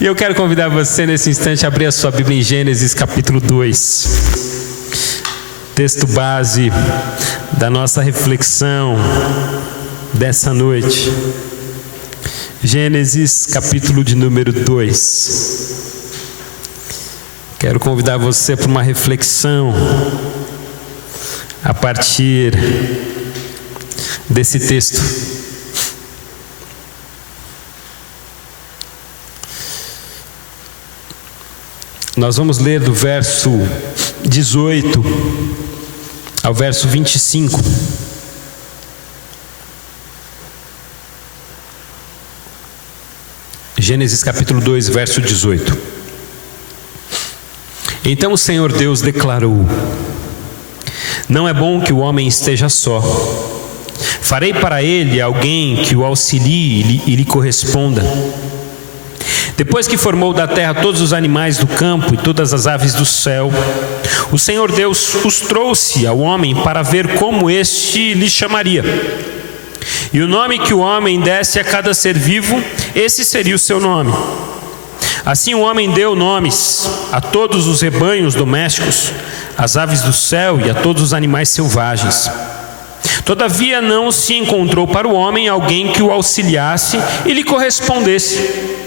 E eu quero convidar você nesse instante a abrir a sua Bíblia em Gênesis capítulo 2. Texto base da nossa reflexão dessa noite. Gênesis capítulo de número 2. Quero convidar você para uma reflexão a partir desse texto. Nós vamos ler do verso 18 ao verso 25. Gênesis capítulo 2, verso 18. Então o Senhor Deus declarou: não é bom que o homem esteja só. Farei para ele alguém que o auxilie e lhe corresponda. Depois que formou da terra todos os animais do campo e todas as aves do céu, o Senhor Deus os trouxe ao homem para ver como este lhe chamaria. E o nome que o homem desse a cada ser vivo, esse seria o seu nome. Assim o homem deu nomes a todos os rebanhos domésticos, às aves do céu e a todos os animais selvagens. Todavia não se encontrou para o homem alguém que o auxiliasse e lhe correspondesse.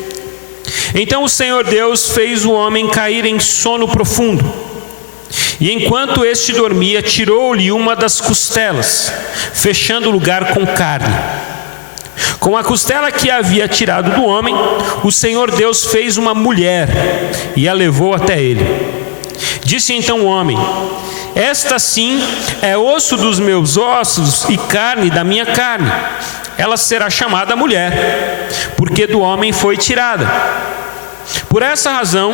Então o Senhor Deus fez o homem cair em sono profundo. E enquanto este dormia, tirou-lhe uma das costelas, fechando o lugar com carne. Com a costela que havia tirado do homem, o Senhor Deus fez uma mulher e a levou até ele. Disse então o homem: esta sim é osso dos meus ossos e carne da minha carne. Ela será chamada mulher, porque do homem foi tirada. Por essa razão,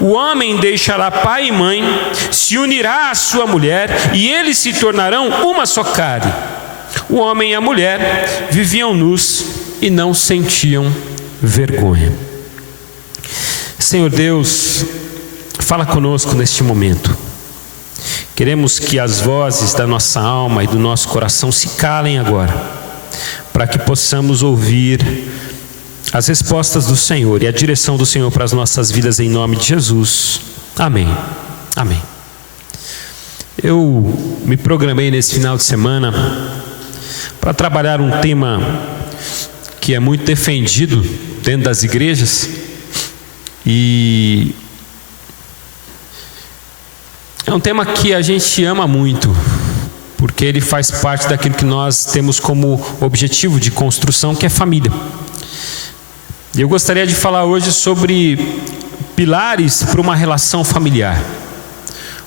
o homem deixará pai e mãe, se unirá à sua mulher, e eles se tornarão uma só carne. O homem e a mulher viviam nus e não sentiam vergonha. Senhor Deus, fala conosco neste momento. Queremos que as vozes da nossa alma e do nosso coração se calem agora, para que possamos ouvir as respostas do Senhor e a direção do Senhor para as nossas vidas, em nome de Jesus. Amém. Amém. Eu me programei nesse final de semana para trabalhar um tema que é muito defendido dentro das igrejas e é um tema que a gente ama muito, porque ele faz parte daquilo que nós temos como objetivo de construção, que é família. E eu gostaria de falar hoje sobre pilares para uma relação familiar.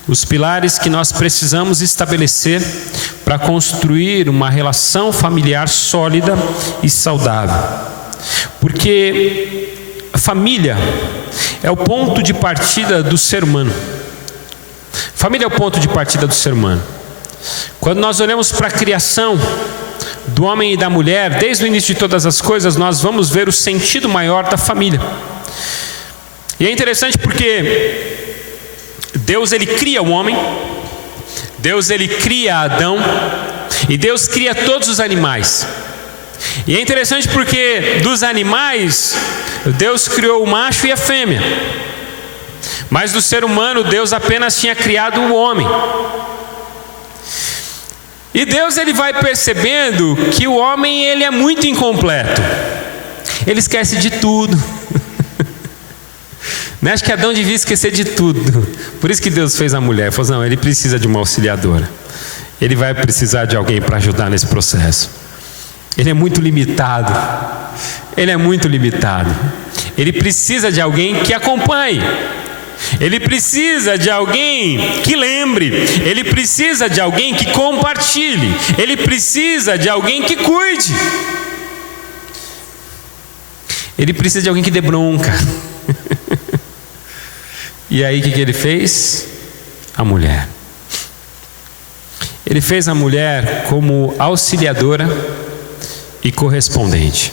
Os pilares que nós precisamos estabelecer para construir uma relação familiar sólida e saudável. Porque a família é o ponto de partida do ser humano. Família é o ponto de partida do ser humano. Quando nós olhamos para a criação do homem e da mulher, desde o início de todas as coisas, nós vamos ver o sentido maior da família. E é interessante porque Deus, ele cria o homem, Deus, ele cria Adão, e Deus cria todos os animais. E é interessante porque dos animais, Deus criou o macho e a fêmea. Mas do ser humano, Deus apenas tinha criado o homem. E Deus, ele vai percebendo que o homem, ele é muito incompleto. Ele esquece de tudo. Acho que Adão devia esquecer de tudo. Por isso que Deus fez a mulher. Ele falou: não, ele precisa de uma auxiliadora. Ele vai precisar de alguém para ajudar nesse processo. Ele é muito limitado. Ele é muito limitado. Ele precisa de alguém que acompanhe. Ele precisa de alguém que lembre. Ele precisa de alguém que compartilhe. Ele precisa de alguém que cuide. Ele precisa de alguém que dê bronca. E aí o que ele fez? A mulher. Ele fez a mulher como auxiliadora e correspondente.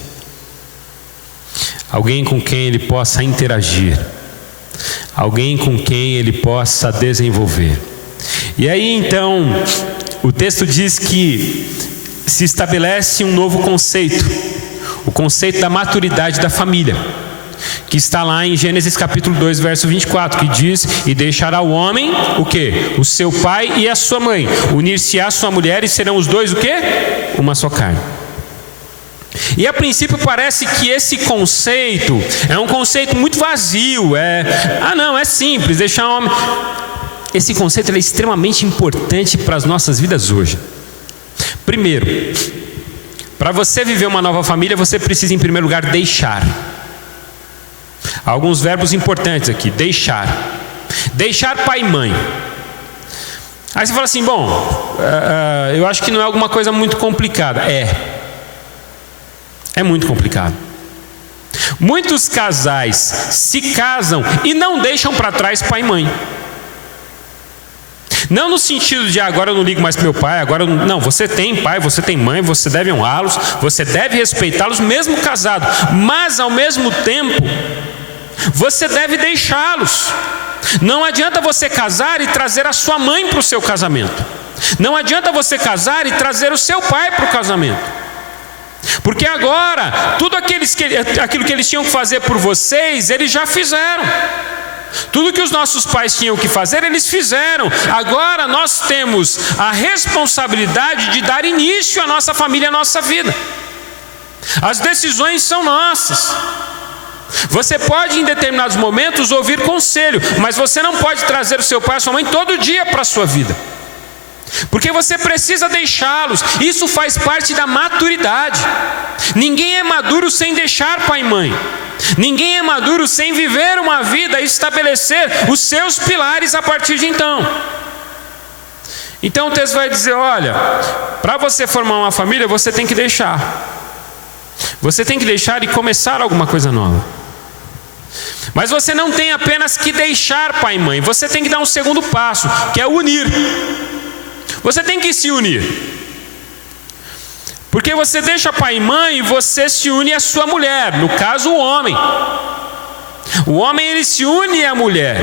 Alguém com quem ele possa interagir. Alguém com quem ele possa desenvolver. E aí então, o texto diz que se estabelece um novo conceito, o conceito da maturidade da família, que está lá em Gênesis capítulo 2, verso 24, que diz: e deixará o homem, o quê? O seu pai e a sua mãe, unir-se-á a sua mulher, e serão os dois o quê? Uma só carne. E a princípio parece que esse conceito é um conceito muito vazio, é simples, deixar o homem... Esse conceito é extremamente importante para as nossas vidas hoje. Primeiro, para você viver uma nova família, você precisa em primeiro lugar deixar. Há alguns verbos importantes aqui: deixar. Deixar pai e mãe. Aí você fala assim: bom, eu acho que não é alguma coisa muito complicada. É muito complicado. Muitos casais se casam e não deixam para trás pai e mãe. Não no sentido de agora eu não ligo mais para meu pai, agora não, você tem pai, você tem mãe, você deve honrá-los, você deve respeitá-los mesmo casado, mas ao mesmo tempo você deve deixá-los. Não adianta você casar e trazer a sua mãe para o seu casamento. Não adianta você casar e trazer o seu pai para o casamento. Porque agora, tudo aquilo que eles tinham que fazer por vocês, eles já fizeram. Tudo que os nossos pais tinham que fazer, eles fizeram. Agora nós temos a responsabilidade de dar início à nossa família, à nossa vida. As decisões são nossas. Você pode em determinados momentos ouvir conselho, mas você não pode trazer o seu pai e a sua mãe todo dia para a sua vida, porque você precisa deixá-los. Isso faz parte da maturidade. Ninguém é maduro sem deixar pai e mãe. Ninguém é maduro sem viver uma vida e estabelecer os seus pilares a partir de então. Então o texto vai dizer: olha, para você formar uma família, você tem que deixar. Você tem que deixar e começar alguma coisa nova. Mas você não tem apenas que deixar pai e mãe, você tem que dar um segundo passo, que é unir. Você tem que se unir. Porque você deixa pai e mãe e você se une à sua mulher, no caso o homem. O homem, ele se une à mulher.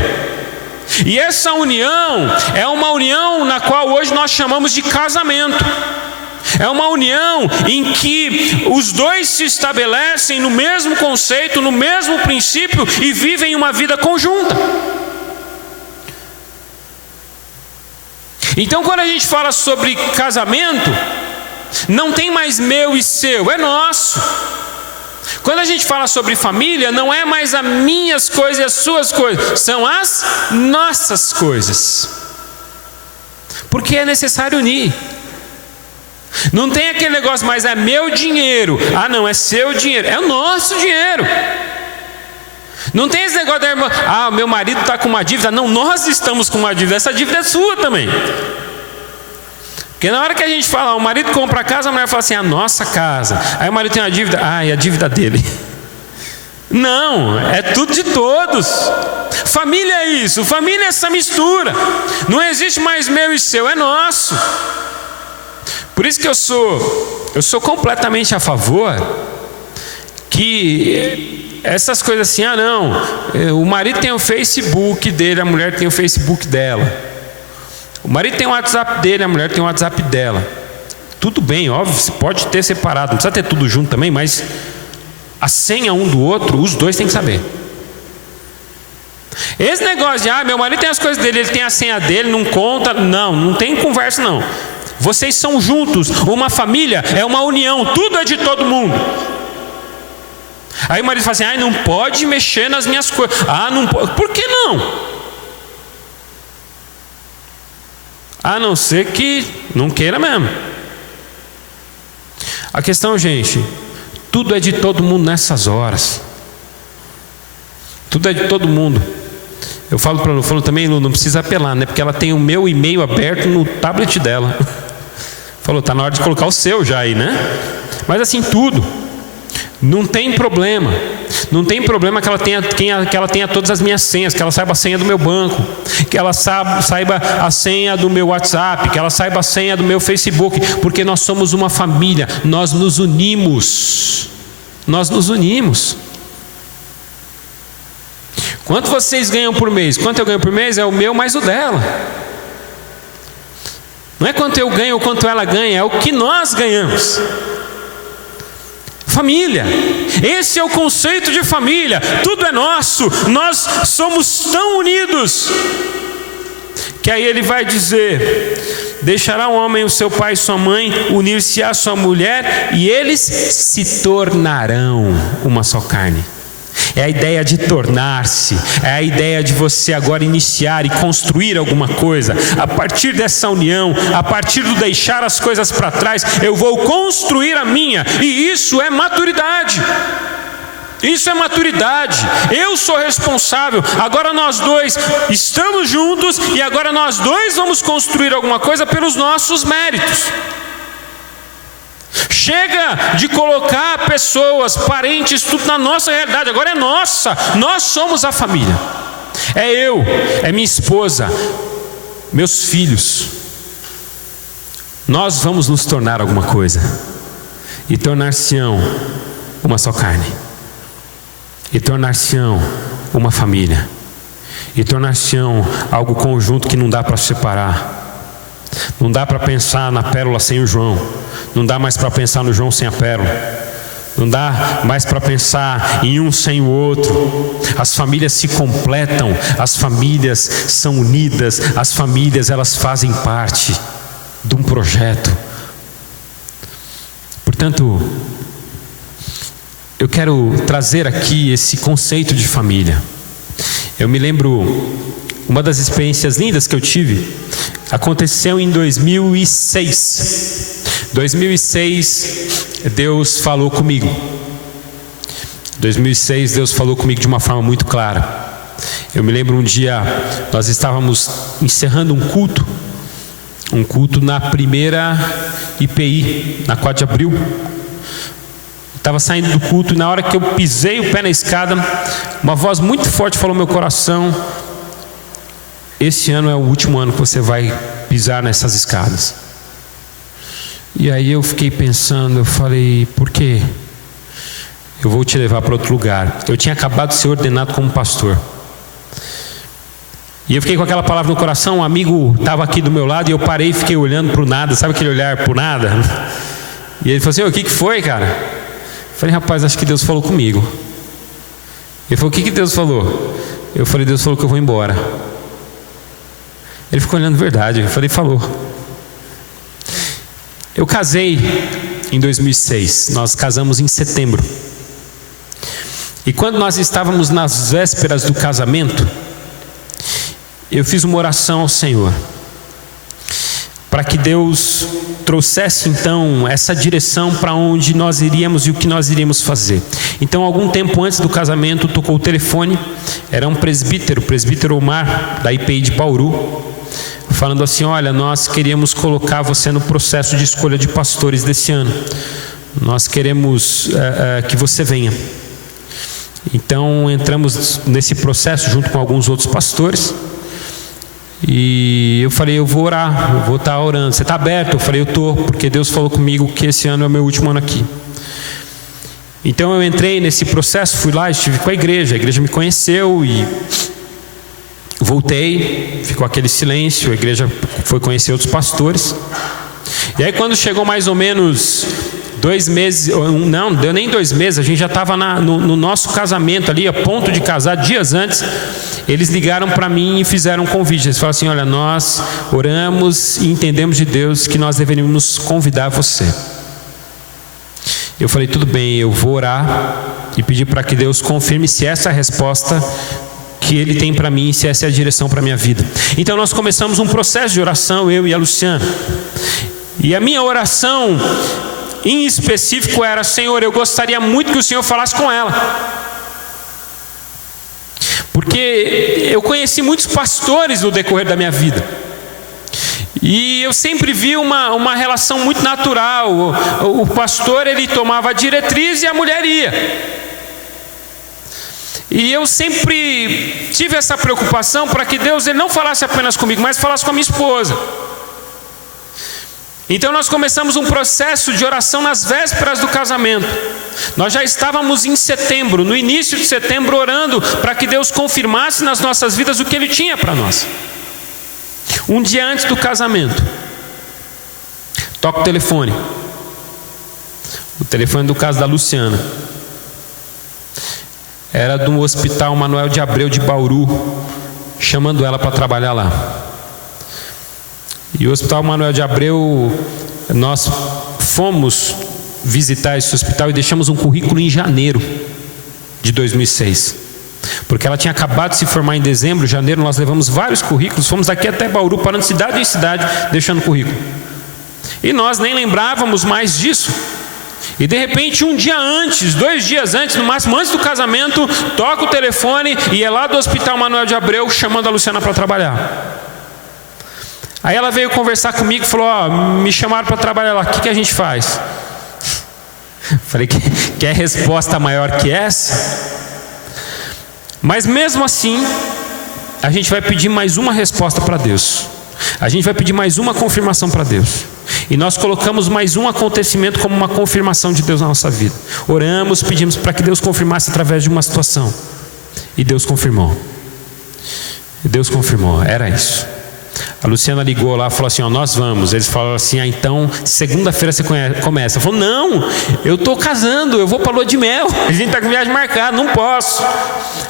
E essa união é uma união na qual hoje nós chamamos de casamento. É uma união em que os dois se estabelecem no mesmo conceito, no mesmo princípio e vivem uma vida conjunta. Então, quando a gente fala sobre casamento, não tem mais meu e seu, é nosso. Quando a gente fala sobre família, não é mais as minhas coisas e as suas coisas, são as nossas coisas. Porque é necessário unir. Não tem aquele negócio, mas é meu dinheiro. Ah, não, é seu dinheiro. É o nosso dinheiro. Não tem esse negócio da irmã: ah, meu marido está com uma dívida. Não, nós estamos com uma dívida. Essa dívida é sua também. Porque na hora que a gente fala, o marido compra a casa, a mulher fala assim: a nossa casa. Aí o marido tem uma dívida. Ah, é a dívida dele. Não, é tudo de todos. Família é isso. Família é essa mistura. Não existe mais meu e seu, é nosso. Por isso que eu sou completamente a favor que essas coisas assim: ah não, o marido tem o Facebook dele, a mulher tem o Facebook dela. O marido tem o WhatsApp dele, a mulher tem o WhatsApp dela. Tudo bem, óbvio, você pode ter separado, não precisa ter tudo junto também, mas a senha um do outro, os dois têm que saber. Esse negócio de: ah, meu marido tem as coisas dele, ele tem a senha dele, não conta. Não tem conversa não. Vocês são juntos. Uma família é uma união, tudo é de todo mundo. Aí o marido fala assim: ah, não pode mexer nas minhas coisas. Ah, não pode. Por que não? A não ser que não queira mesmo. A questão, gente, tudo é de todo mundo nessas horas. Tudo é de todo mundo. Eu falo para a Lu também: Lu, não precisa apelar, né? Porque ela tem o meu e-mail aberto no tablet dela. Falou: tá na hora de colocar o seu já aí, né? Mas assim, tudo. Não tem problema. Não tem problema que ela tenha todas as minhas senhas, que ela saiba a senha do meu banco, que ela saiba a senha do meu WhatsApp, que ela saiba a senha do meu Facebook, porque nós somos uma família, nós nos unimos. Nós nos unimos. Quanto vocês ganham por mês? Quanto eu ganho por mês é o meu mais o dela. Não é quanto eu ganho ou quanto ela ganha, é o que nós ganhamos. família. Esse é o conceito de família. Tudo é nosso, nós somos tão unidos, que aí ele vai dizer: deixará o homem o seu pai e sua mãe, unir-se à sua mulher, e eles se tornarão uma só carne. É a ideia de tornar-se, é a ideia de você agora iniciar e construir alguma coisa. A partir dessa união, a partir do deixar as coisas para trás, eu vou construir a minha, e isso é maturidade. Isso é maturidade. Eu sou responsável. Agora nós dois estamos juntos, e agora nós dois vamos construir alguma coisa pelos nossos méritos. Chega de colocar pessoas, parentes, tudo na nossa realidade. Agora é nossa. Nós somos a família. É eu, é minha esposa, meus filhos. Nós vamos nos tornar alguma coisa, e tornar-se-ão uma só carne, e tornar-se-ão uma família, e tornar-se-ão algo conjunto que não dá para separar. Não dá para pensar na pérola sem o João. Não dá mais para pensar no João sem a pérola. Não dá mais para pensar em um sem o outro. As famílias se completam, as famílias são unidas, as famílias, elas fazem parte de um projeto. Portanto, eu quero trazer aqui esse conceito de família. Eu me lembro, uma das experiências lindas que eu tive aconteceu em 2006. 2006, Deus falou comigo. 2006, Deus falou comigo de uma forma muito clara. Eu me lembro um dia, nós estávamos encerrando um culto na primeira IPI, na 4 de abril. Estava saindo do culto, e na hora que eu pisei o pé na escada, uma voz muito forte falou no meu coração: esse ano é o último ano que você vai pisar nessas escadas. E aí eu fiquei pensando, eu falei: por quê? Eu vou te levar para outro lugar. Eu tinha acabado de ser ordenado como pastor. E eu fiquei com aquela palavra no coração. Um amigo estava aqui do meu lado, e eu parei e fiquei olhando para o nada. Sabe aquele olhar para o nada? E ele falou assim: o que foi, cara? Eu falei: rapaz, acho que Deus falou comigo. Ele falou: o que Deus falou? Eu falei: Deus falou que eu vou embora. Ele ficou olhando: verdade. Eu falei: falou. Eu casei em 2006. Nós casamos em setembro. E quando nós estávamos nas vésperas do casamento, eu fiz uma oração ao Senhor, para que Deus trouxesse então essa direção para onde nós iríamos e o que nós iríamos fazer. Então, algum tempo antes do casamento, tocou o telefone. Era um presbítero, o presbítero Omar, da IPI de Bauru, falando assim: olha, nós queríamos colocar você no processo de escolha de pastores desse ano. Nós queremos que você venha. Então entramos nesse processo junto com alguns outros pastores. E eu falei: eu vou orar, eu vou estar orando. Você está aberto? Eu falei: eu estou, porque Deus falou comigo que esse ano é o meu último ano aqui. Então eu entrei nesse processo, fui lá, estive com a igreja me conheceu e voltei. Ficou aquele silêncio, a igreja foi conhecer outros pastores. E aí, quando chegou mais ou menos 2 meses, não deu nem 2 meses, a gente já estava no nosso casamento ali, a ponto de casar, dias antes. Eles ligaram para mim e fizeram um convite. Eles falaram assim: olha, nós oramos e entendemos de Deus que nós deveríamos convidar você. Eu falei: tudo bem, eu vou orar e pedir para que Deus confirme se essa é a resposta que Ele tem para mim, se essa é a direção para a minha vida. Então nós começamos um processo de oração, eu e a Luciana. E a minha oração em específico era: Senhor, eu gostaria muito que o Senhor falasse com ela. Porque eu conheci muitos pastores no decorrer da minha vida, e eu sempre vi uma relação muito natural. O pastor, ele tomava a diretriz e a mulher ia. E eu sempre tive essa preocupação para que Deus, ele não falasse apenas comigo, mas falasse com a minha esposa. Então nós começamos um processo de oração nas vésperas do casamento. Nós já estávamos em setembro, no início de setembro, orando para que Deus confirmasse nas nossas vidas o que Ele tinha para nós. Um dia antes do casamento, toca o telefone. O telefone do caso da Luciana. Era do Hospital Manuel de Abreu de Bauru, chamando ela para trabalhar lá. E o Hospital Manuel de Abreu, nós fomos visitar esse hospital e deixamos um currículo em janeiro de 2006. Porque ela tinha acabado de se formar em dezembro, janeiro nós levamos vários currículos, fomos daqui até Bauru, parando de cidade em cidade, deixando currículo. E nós nem lembrávamos mais disso. E de repente, um dia antes, 2 dias antes, no máximo antes do casamento, toca o telefone e é lá do Hospital Manuel de Abreu chamando a Luciana para trabalhar. Aí ela veio conversar comigo e falou: me chamaram para trabalhar lá, o que a gente faz? Falei: quer resposta maior que essa? Mas mesmo assim, a gente vai pedir mais uma resposta para Deus. A gente vai pedir mais uma confirmação para Deus. E nós colocamos mais um acontecimento como uma confirmação de Deus na nossa vida. Oramos, pedimos para que Deus confirmasse através de uma situação. E Deus confirmou. Deus confirmou, era isso. A Luciana ligou lá e falou assim: nós vamos. Eles falaram assim: então segunda-feira você começa. Eu falei: não, eu estou casando, eu vou para a lua de mel, a gente está com viagem marcada, não posso.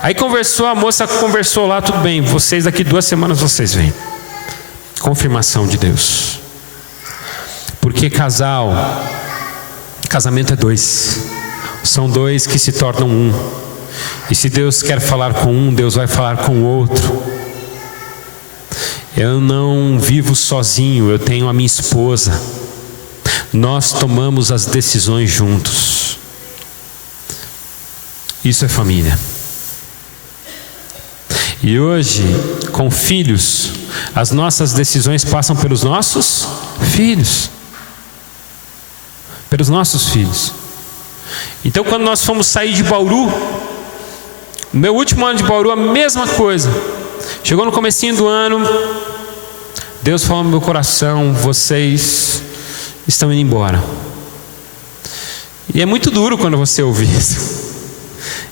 Aí conversou, a moça conversou lá, tudo bem, vocês daqui 2 semanas vocês vêm. Confirmação de Deus. Porque casamento é 2. São 2 que se tornam 1. E se Deus quer falar com um, Deus vai falar com o outro. Eu não vivo sozinho, eu tenho a minha esposa. Nós tomamos as decisões juntos. Isso é família. E hoje, com filhos, as nossas decisões passam pelos nossos filhos. Pelos nossos filhos. Então, quando nós fomos sair de Bauru, no meu último ano de Bauru, a mesma coisa. Chegou no comecinho do ano, Deus falou no meu coração: vocês estão indo embora. E é muito duro quando você ouve isso.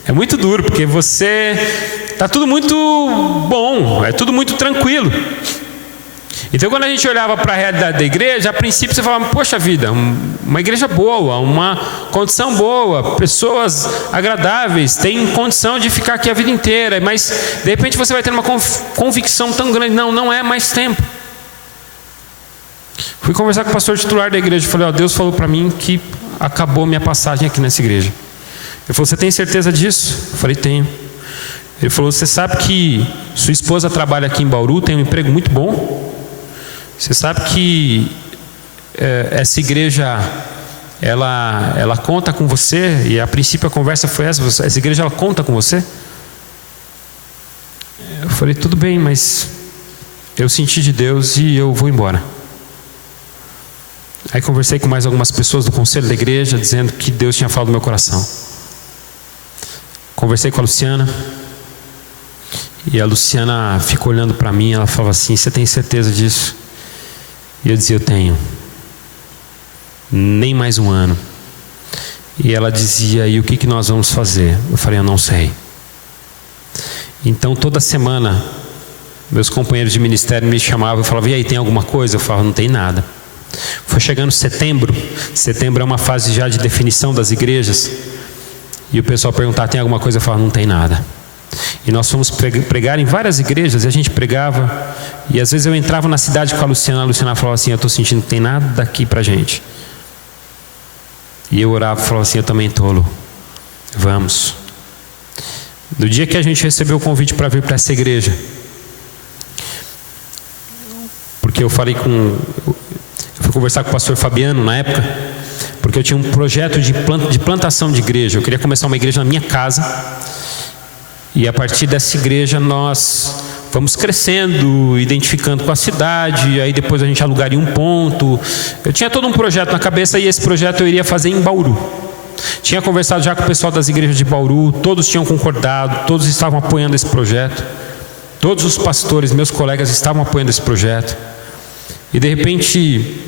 É muito duro, porque está tudo muito bom, é tudo muito tranquilo. Então, quando a gente olhava para a realidade da igreja, a princípio você falava: poxa vida, uma igreja boa, uma condição boa, pessoas agradáveis, tem condição de ficar aqui a vida inteira. Mas de repente você vai ter uma convicção tão grande: não é mais tempo. Fui conversar com o pastor titular da igreja, falei: Deus falou para mim que acabou minha passagem aqui nessa igreja. Ele falou: você tem certeza disso? Eu falei: tenho. Ele falou: você sabe que sua esposa trabalha aqui em Bauru, tem um emprego muito bom? Você sabe que essa igreja, ela conta com você? E a princípio a conversa foi essa igreja, ela conta com você? Eu falei: tudo bem, mas eu senti de Deus e eu vou embora. Aí conversei com mais algumas pessoas do conselho da igreja, dizendo que Deus tinha falado no meu coração. Conversei com a Luciana, e a Luciana ficou olhando para mim, ela falava assim: você tem certeza disso? E eu dizia: eu tenho. Nem mais um ano. E ela dizia: e o que nós vamos fazer? Eu falei: eu não sei. Então toda semana meus companheiros de ministério me chamavam e falavam: e aí, tem alguma coisa? Eu falava: não tem nada. Foi chegando setembro é uma fase já de definição das igrejas, e o pessoal perguntava: tem alguma coisa? Eu falava: não tem nada. E nós fomos pregar em várias igrejas, e a gente pregava, e às vezes eu entrava na cidade com a Luciana falava assim: eu estou sentindo que tem nada daqui pra gente. E eu orava e falava assim: eu também estou, vamos. No dia que a gente recebeu o convite para vir para essa igreja, porque eu fui conversar com o pastor Fabiano na época, porque eu tinha um projeto de plantação de igreja. Eu queria começar uma igreja na minha casa, e a partir dessa igreja nós vamos crescendo, identificando com a cidade, aí depois a gente alugaria um ponto. Eu tinha todo um projeto na cabeça, e esse projeto eu iria fazer em Bauru. Tinha conversado já com o pessoal das igrejas de Bauru, todos tinham concordado, todos estavam apoiando esse projeto. Todos os pastores, meus colegas, estavam apoiando esse projeto. E de repente,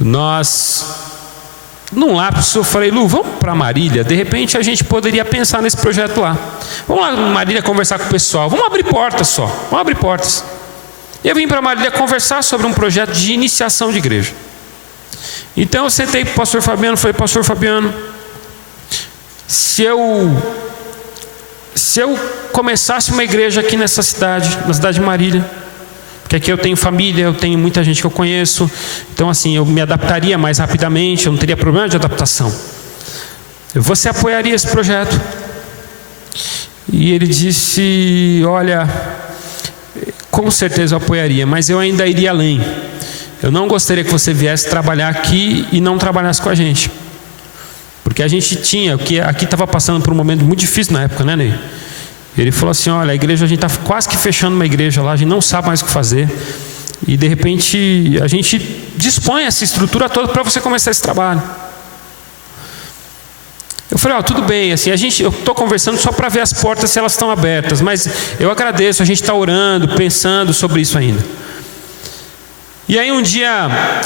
num lápis, eu falei: Lu, vamos para Marília, de repente a gente poderia pensar nesse projeto lá. Vamos lá em Marília conversar com o pessoal, vamos abrir portas só, vamos abrir portas. E eu vim para Marília conversar sobre um projeto de iniciação de igreja. Então eu sentei com o pastor Fabiano e falei: pastor Fabiano, se eu começasse uma igreja aqui nessa cidade, na cidade de Marília, porque aqui eu tenho família, eu tenho muita gente que eu conheço, então assim, eu me adaptaria mais rapidamente, eu não teria problema de adaptação. Você apoiaria esse projeto? E ele disse: olha, com certeza eu apoiaria, mas eu ainda iria além. Eu não gostaria que você viesse trabalhar aqui e não trabalhasse com a gente, porque a gente tinha, que aqui estava passando por um momento muito difícil na época, né, Ney? Ele falou assim: olha, a igreja, a gente está quase que fechando uma igreja lá, a gente não sabe mais o que fazer, e de repente a gente dispõe essa estrutura toda para você começar esse trabalho. Eu falei: tudo bem, assim, eu estou conversando só para ver as portas se elas estão abertas, mas eu agradeço, a gente está orando, pensando sobre isso ainda. E aí um dia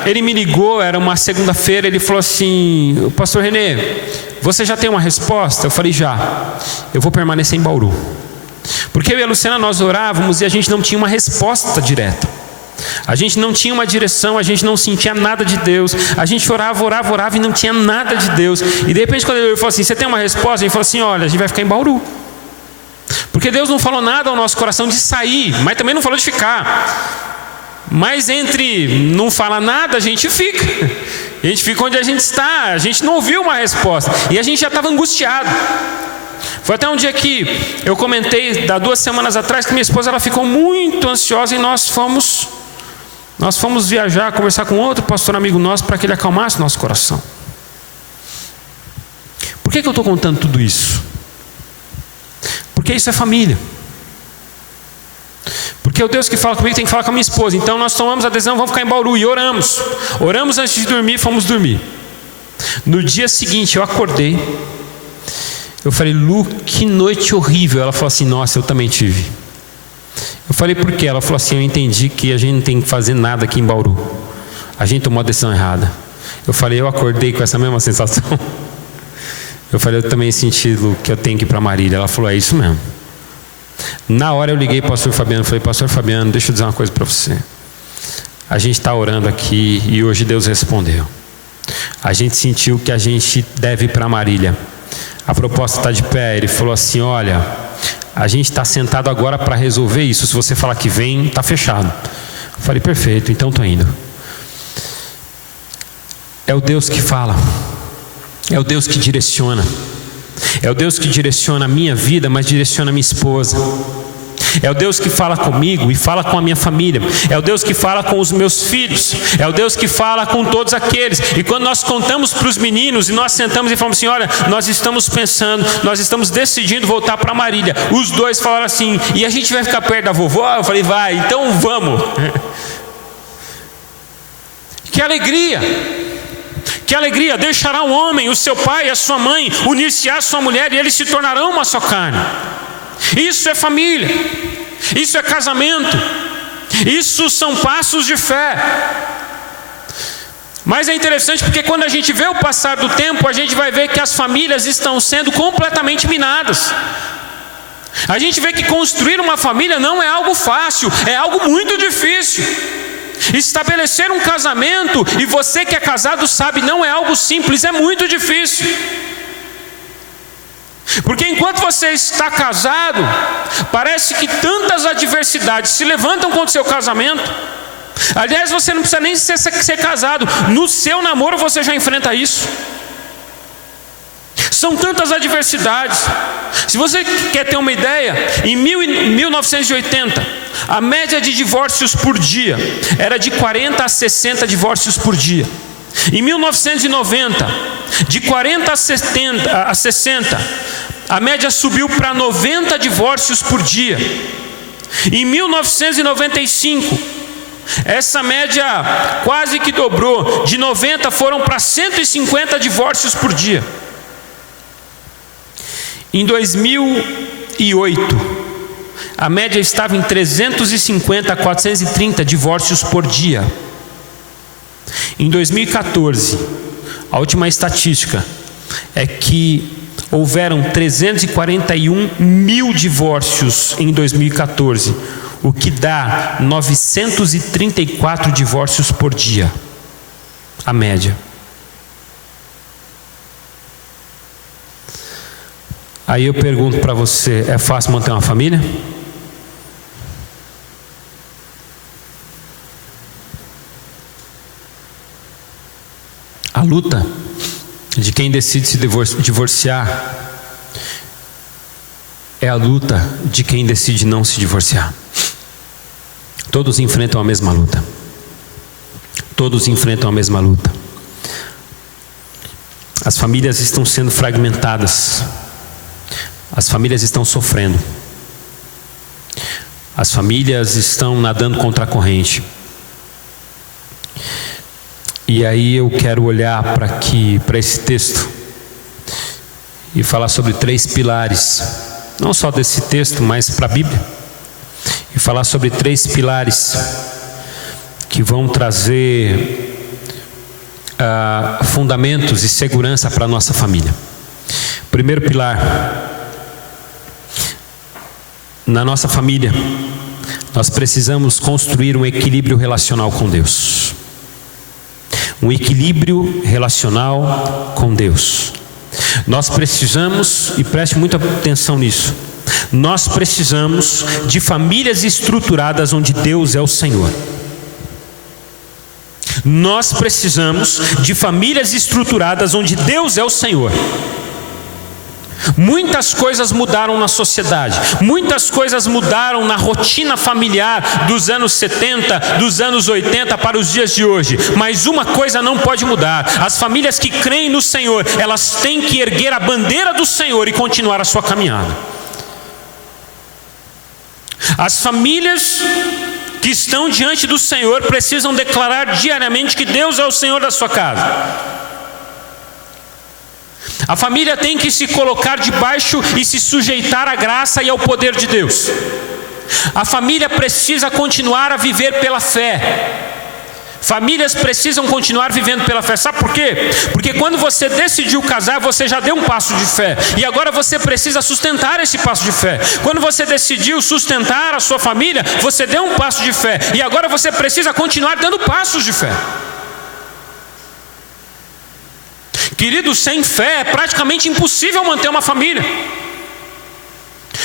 ele me ligou, era uma segunda-feira, ele falou assim: pastor Renê, você já tem uma resposta? Eu falei: já, eu vou permanecer em Bauru. Porque eu e a Luciana, nós orávamos e a gente não tinha uma resposta direta. A gente não tinha uma direção, a gente não sentia nada de Deus. A gente orava e não tinha nada de Deus. E de repente quando ele falou assim: você tem uma resposta? Ele falou assim: olha, a gente vai ficar em Bauru. Porque Deus não falou nada ao nosso coração de sair, mas também não falou de ficar. Mas entre não falar nada, a gente fica. A gente fica onde a gente está. A gente não ouviu uma resposta e a gente já estava angustiado. Foi até um dia que eu comentei, há 2 semanas atrás, que minha esposa, ela ficou muito ansiosa e nós fomos viajar, conversar com outro pastor amigo nosso para que ele acalmasse o nosso coração. Por que eu estou contando tudo isso? Porque isso é família. Porque o Deus que fala comigo tem que falar com a minha esposa. Então nós tomamos a decisão: vamos ficar em Bauru, e oramos. Oramos antes de dormir, fomos dormir. No dia seguinte eu acordei, eu falei: Lu, que noite horrível. Ela falou assim: nossa, eu também tive. Eu falei: por quê? Ela falou assim: eu entendi que a gente não tem que fazer nada aqui em Bauru, a gente tomou a decisão errada. Eu falei: eu acordei com essa mesma sensação. Eu falei: eu também senti, Lu, que eu tenho que ir para Marília. Ela falou: é isso mesmo. Na hora eu liguei para o pastor Fabiano e falei: pastor Fabiano, deixa eu dizer uma coisa para você. A gente está orando aqui e hoje Deus respondeu. A gente sentiu que a gente deve ir para Marília. A proposta está de pé. Ele falou assim: olha, a gente está sentado agora para resolver isso. Se você falar que vem, está fechado. Eu falei: perfeito, então estou indo. É o Deus que fala, é o Deus que direciona. É o Deus que direciona a minha vida, mas direciona a minha esposa. É o Deus que fala comigo e fala com a minha família. É o Deus que fala com os meus filhos. É o Deus que fala com todos aqueles. E quando nós contamos para os meninos e nós sentamos e falamos assim: olha, nós estamos pensando, nós estamos decidindo voltar para Marília. Os dois falaram assim: e a gente vai ficar perto da vovó? Eu falei: vai, então vamos. Que alegria! Que alegria! Deixará o homem, o seu pai e a sua mãe, unir-se à sua mulher, e eles se tornarão uma só carne. Isso é família, isso é casamento, isso são passos de fé. Mas é interessante porque quando a gente vê o passar do tempo, a gente vai ver que as famílias estão sendo completamente minadas. A gente vê que construir uma família não é algo fácil, é algo muito difícil. Estabelecer um casamento, e você que é casado sabe, não é algo simples, é muito difícil. Porque enquanto você está casado, parece que tantas adversidades se levantam contra o seu casamento. Aliás, você não precisa nem ser casado, no seu namoro você já enfrenta isso. São tantas adversidades. Se você quer ter uma ideia, em 1980, a média de divórcios por dia era de 40 a 60 divórcios por dia. Em 1990, de 40 a 60, a média subiu para 90 divórcios por dia. Em 1995, essa média quase que dobrou, de 90 foram para 150 divórcios por dia. Em 2008, a média estava em 350 a 430 divórcios por dia. Em 2014, a última estatística é que houveram 341 mil divórcios em 2014, o que dá 934 divórcios por dia, a média. Aí eu pergunto para você, é fácil manter uma família? A luta de quem decide se divorciar é a luta de quem decide não se divorciar. Todos enfrentam a mesma luta. Todos enfrentam a mesma luta. As famílias estão sendo fragmentadas. As famílias estão sofrendo. As famílias estão nadando contra a corrente. E aí eu quero olhar para esse texto e falar sobre 3 pilares, não só desse texto, mas para a Bíblia, e falar sobre 3 pilares que vão trazer fundamentos e segurança para a nossa família. Primeiro pilar: na nossa família nós precisamos construir um equilíbrio relacional com Deus. Um equilíbrio relacional com Deus. Nós precisamos, e preste muita atenção nisso, nós precisamos de famílias estruturadas onde Deus é o Senhor. Nós precisamos de famílias estruturadas onde Deus é o Senhor. Muitas coisas mudaram na sociedade, muitas coisas mudaram na rotina familiar dos anos 70, dos anos 80 para os dias de hoje, mas uma coisa não pode mudar: as famílias que creem no Senhor, elas têm que erguer a bandeira do Senhor e continuar a sua caminhada. As famílias que estão diante do Senhor precisam declarar diariamente que Deus é o Senhor da sua casa. A família tem que se colocar debaixo e se sujeitar à graça e ao poder de Deus. A família precisa continuar a viver pela fé. Famílias precisam continuar vivendo pela fé. Sabe por quê? Porque quando você decidiu casar, você já deu um passo de fé. E agora você precisa sustentar esse passo de fé. Quando você decidiu sustentar a sua família, você deu um passo de fé. E agora você precisa continuar dando passos de fé. Querido, sem fé é praticamente impossível manter uma família.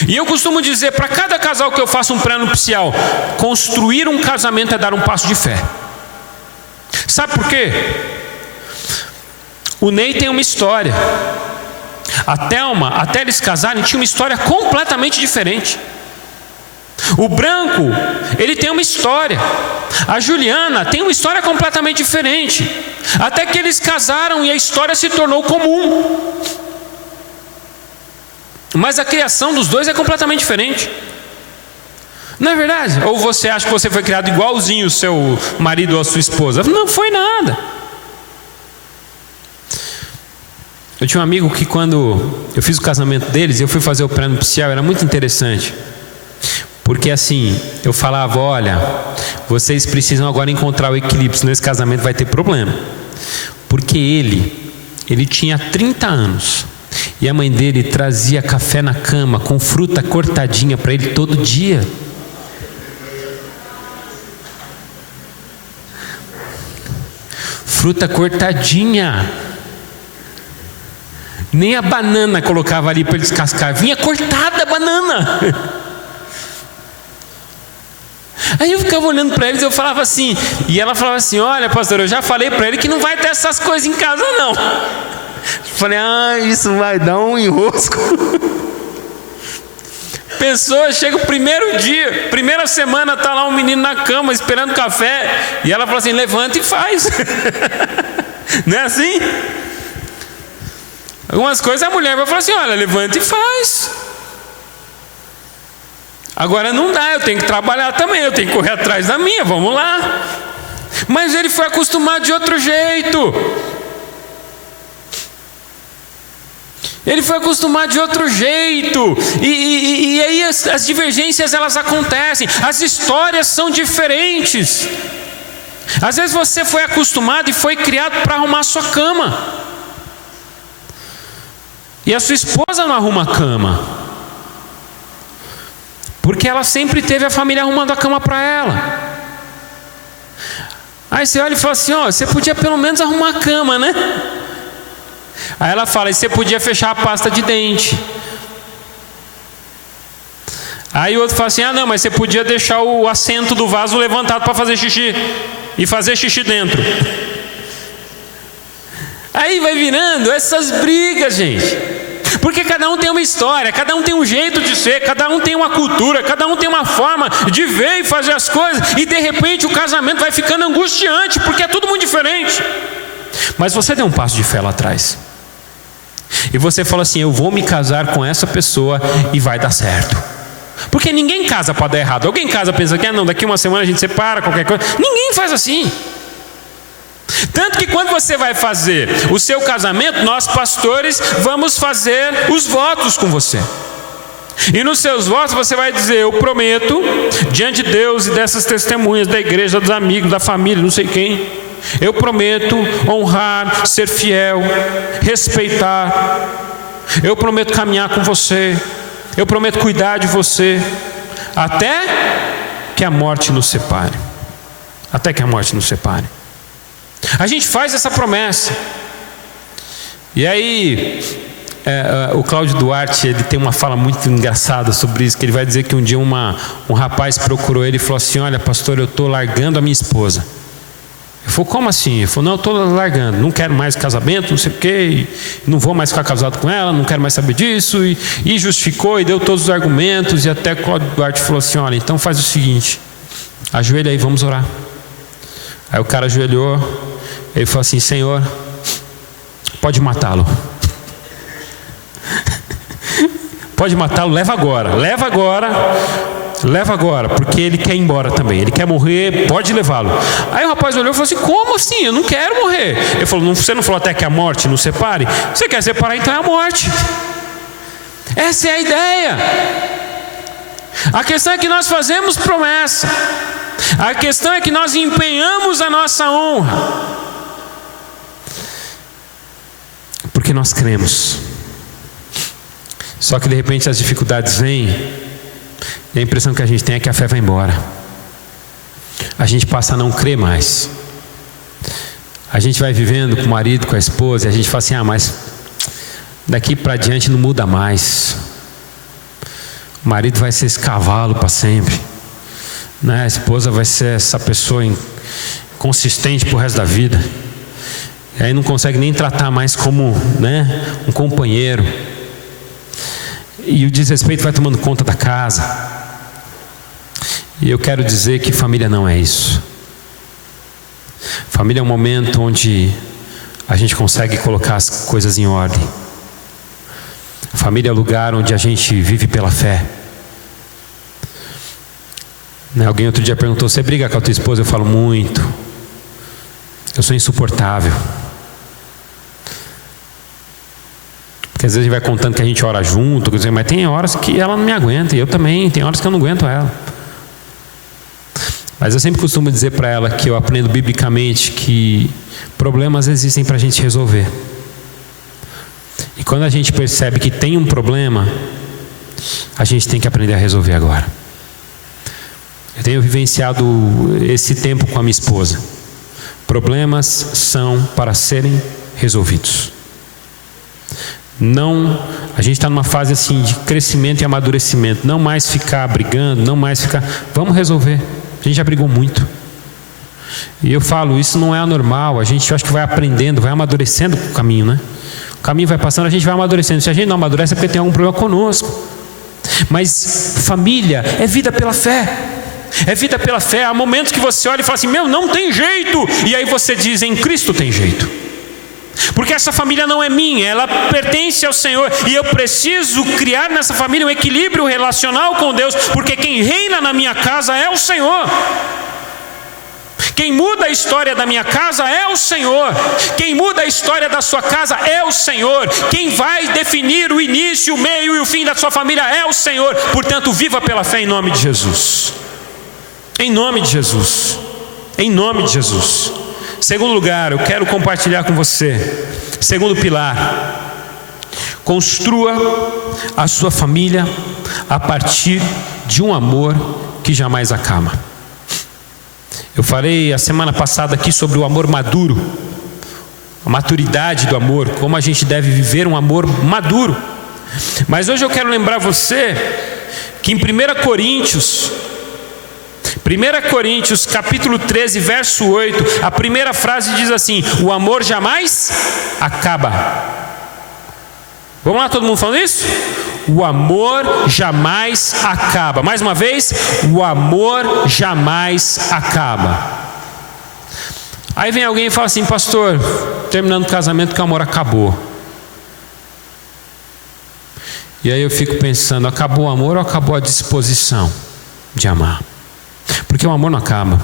E eu costumo dizer para cada casal que eu faço um pré-nupcial: construir um casamento é dar um passo de fé. Sabe por quê? O Ney tem uma história. A Thelma, até eles casarem, tinha uma história completamente diferente. O Branco, ele tem uma história. A Juliana tem uma história completamente diferente. Até que eles casaram e a história se tornou comum. Mas a criação dos dois é completamente diferente. Não é verdade? Ou você acha que você foi criado igualzinho o seu marido ou a sua esposa? Não foi nada. Eu tinha um amigo que, quando eu fiz o casamento deles, eu fui fazer o pré-nupcial, era muito interessante. Porque assim, eu falava: olha, vocês precisam agora encontrar o equilíbrio, senão esse casamento vai ter problema. Porque ele tinha 30 anos e a mãe dele trazia café na cama com fruta cortadinha para ele todo dia. Fruta cortadinha. Nem a banana colocava ali para ele descascar, vinha cortada a banana. Aí eu ficava olhando para eles e eu falava assim, e ela falava assim: olha, pastor, eu já falei para ele que não vai ter essas coisas em casa não. Eu falei: isso vai dar um enrosco. Pessoa chega o primeiro dia, primeira semana, tá lá um menino na cama esperando café, e ela fala assim: levanta e faz. Não é assim? Algumas coisas a mulher vai falar assim: olha, levanta e faz. Agora não dá, eu tenho que trabalhar também, eu tenho que correr atrás da minha, vamos lá. Mas ele foi acostumado de outro jeito. Ele foi acostumado de outro jeito. E aí as divergências, elas acontecem. As histórias são diferentes. Às vezes você foi acostumado e foi criado para arrumar a sua cama, e a sua esposa não arruma a cama, porque ela sempre teve a família arrumando a cama para ela. Aí você olha e fala assim: você podia pelo menos arrumar a cama, né? Aí ela fala: e você podia fechar a pasta de dente. Aí o outro fala assim: ah, não, mas você podia deixar o assento do vaso levantado para fazer xixi e fazer xixi dentro. Aí vai virando essas brigas, gente, porque cada um tem uma história, cada um tem um jeito de ser, cada um tem uma cultura, cada um tem uma forma de ver e fazer as coisas, e de repente o casamento vai ficando angustiante, porque é tudo muito diferente. Mas você deu um passo de fé lá atrás, e você fala assim: eu vou me casar com essa pessoa e vai dar certo. Porque ninguém casa para dar errado. Alguém casa pensando que não, daqui uma semana a gente separa, qualquer coisa. Ninguém faz assim. Tanto que quando você vai fazer o seu casamento, nós pastores vamos fazer os votos com você. E nos seus votos você vai dizer: eu prometo, diante de Deus e dessas testemunhas da igreja, dos amigos, da família, não sei quem, eu prometo honrar, ser fiel, respeitar. Eu prometo caminhar com você. Eu prometo cuidar de você, até que a morte nos separe. Até que a morte nos separe. A gente faz essa promessa. E aí, o Cláudio Duarte, ele tem uma fala muito engraçada sobre isso, que ele vai dizer que um dia um rapaz procurou ele e falou assim: olha, pastor, eu estou largando a minha esposa. Ele falou: como assim? Ele falou: não, eu estou largando, não quero mais casamento, não sei o quê, não vou mais ficar casado com ela, não quero mais saber disso, e justificou e deu todos os argumentos, e até Cláudio Duarte falou assim: olha, então faz o seguinte, ajoelha aí, vamos orar. Aí o cara ajoelhou, ele falou assim: Senhor, pode matá-lo. Pode matá-lo, leva agora, porque ele quer ir embora também, ele quer morrer, pode levá-lo. Aí o rapaz olhou e falou assim: como assim? Eu não quero morrer. Ele falou: você não falou até que a morte nos separe? Você quer separar, então é a morte. Essa é a ideia. A questão é que nós fazemos promessa, a questão é que nós empenhamos a nossa honra, porque nós cremos. Só que de repente as dificuldades vêm, e a impressão que a gente tem é que a fé vai embora. A gente passa a não crer mais. A gente vai vivendo com o marido, com a esposa, e a gente fala assim: ah, mas daqui para diante não muda mais. O marido vai ser esse cavalo para sempre, né? A esposa vai ser essa pessoa inconsistente para o resto da vida. E aí não consegue nem tratar mais como, né, um companheiro. E o desrespeito vai tomando conta da casa. E eu quero dizer que família não é isso. Família é um momento onde a gente consegue colocar as coisas em ordem. Família é o lugar onde a gente vive pela fé. Alguém outro dia perguntou: você briga com a tua esposa? Eu falo: muito. Eu sou insuportável. Porque às vezes a gente vai contando que a gente ora junto, mas tem horas que ela não me aguenta, e eu também, tem horas que eu não aguento ela. Mas eu sempre costumo dizer para ela que eu aprendo biblicamente que problemas existem para a gente resolver. E quando a gente percebe que tem um problema, a gente tem que aprender a resolver agora. Eu tenho vivenciado esse tempo com a minha esposa. Problemas são para serem resolvidos. Não, a gente está numa fase assim de crescimento e amadurecimento. Não mais ficar brigando, não mais ficar. Vamos resolver. A gente já brigou muito. E eu falo, isso não é anormal. A gente, eu acho que vai aprendendo, vai amadurecendo o caminho, né? O caminho vai passando, a gente vai amadurecendo. Se a gente não amadurece é porque tem algum problema conosco. Mas família é vida pela fé. É vida pela fé. Há momentos que você olha e fala assim: meu, não tem jeito. E aí você diz: em Cristo tem jeito. Porque essa família não é minha, ela pertence ao Senhor. E eu preciso criar nessa família um equilíbrio relacional com Deus. Porque quem reina na minha casa é o Senhor. Quem muda a história da minha casa é o Senhor. Quem muda a história da sua casa é o Senhor. Quem vai definir o início, o meio e o fim da sua família é o Senhor. Portanto, viva pela fé em nome de Jesus. Em nome de Jesus. Em nome de Jesus. Segundo lugar, eu quero compartilhar com você. Segundo pilar: construa a sua família a partir de um amor que jamais acaba. Eu falei a semana passada aqui sobre o amor maduro, a maturidade do amor, como a gente deve viver um amor maduro. Mas hoje eu quero lembrar você que em 1 Coríntios capítulo 13, verso 8, a primeira frase diz assim: o amor jamais acaba. Vamos lá, todo mundo falando isso? O amor jamais acaba. Mais uma vez, o amor jamais acaba. Aí vem alguém e fala assim: pastor, terminando o casamento que o amor acabou. E aí eu fico pensando, acabou o amor ou acabou a disposição de amar? Porque o amor não acaba.